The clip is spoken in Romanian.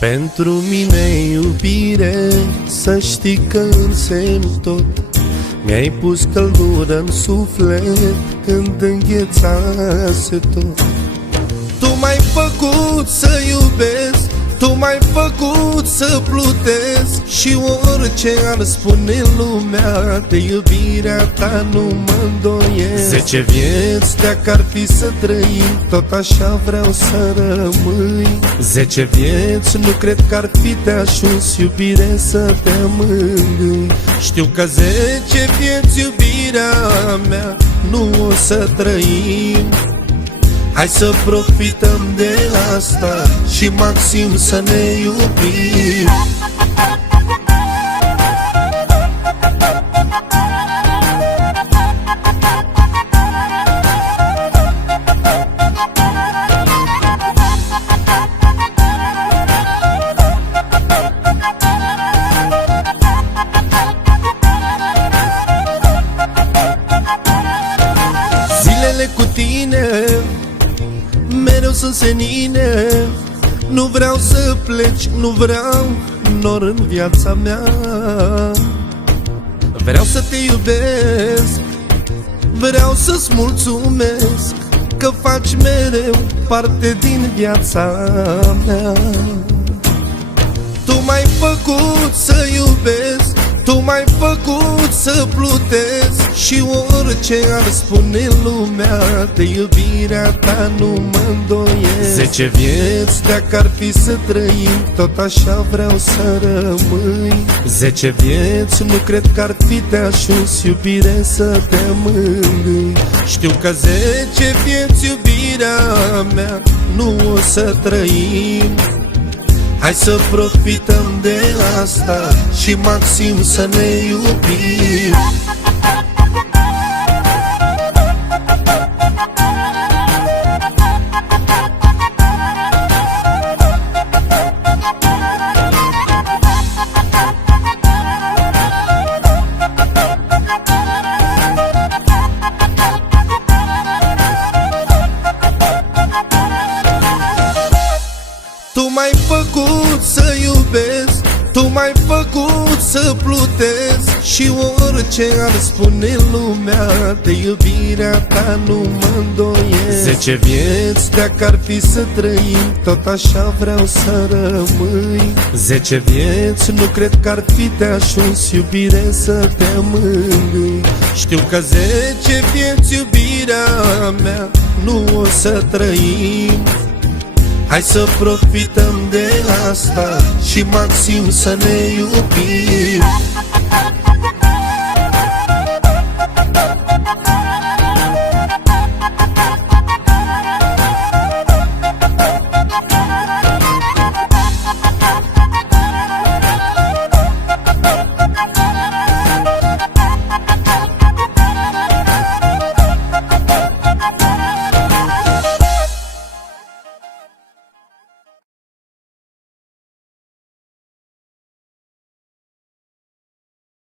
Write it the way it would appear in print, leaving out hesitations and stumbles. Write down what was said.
Pentru mine iubire, să știi că însemn tot. Mi-ai pus căldură în suflet când înghețase tot. Tu m-ai făcut să iubesc, tu m-ai făcut să plutesc, și orice ar spune lumea, de iubirea ta nu mă îndoiesc. 10 vieți dacă ar fi să trăim, tot așa vreau să rămâi. 10 vieți nu cred că ar fi de ajuns, iubire, să te mângâi. Știu că 10 vieți, iubirea mea, nu o să trăim. Hai să profităm de asta și maxim să ne iubim. Zilele cu tine mereu sunt senine, nu vreau să pleci, nu vreau nor în viața mea. Vreau să te iubesc, vreau să-ți mulțumesc că faci mereu parte din viața mea. Tu m-ai făcut să iubesc, tu m-ai făcut să plutesc, și orice ar spune lumea, de iubirea ta nu mă îndoiesc. 10 vieți dacă ar fi să trăim, tot așa vreau să rămâi. 10 vieți nu cred că ar fi de ajuns, iubire, să te mângâi. Știu că 10 vieți, iubirea mea, nu o să trăim. Hai să profităm de asta și maxim să ne iubim. Tu m-ai făcut să iubesc, tu m-ai făcut să plutesc, și orice ar spune lumea, de iubirea ta nu mă îndoiesc. 10 vieți dacă ar fi să trăim, tot așa vreau să rămâi. 10 vieți nu cred că ar fi de ajuns, iubire, să te mângâi. Știu că 10 vieți, iubirea mea, nu o să trăim. Hai să profităm de asta și maxim să ne iubim.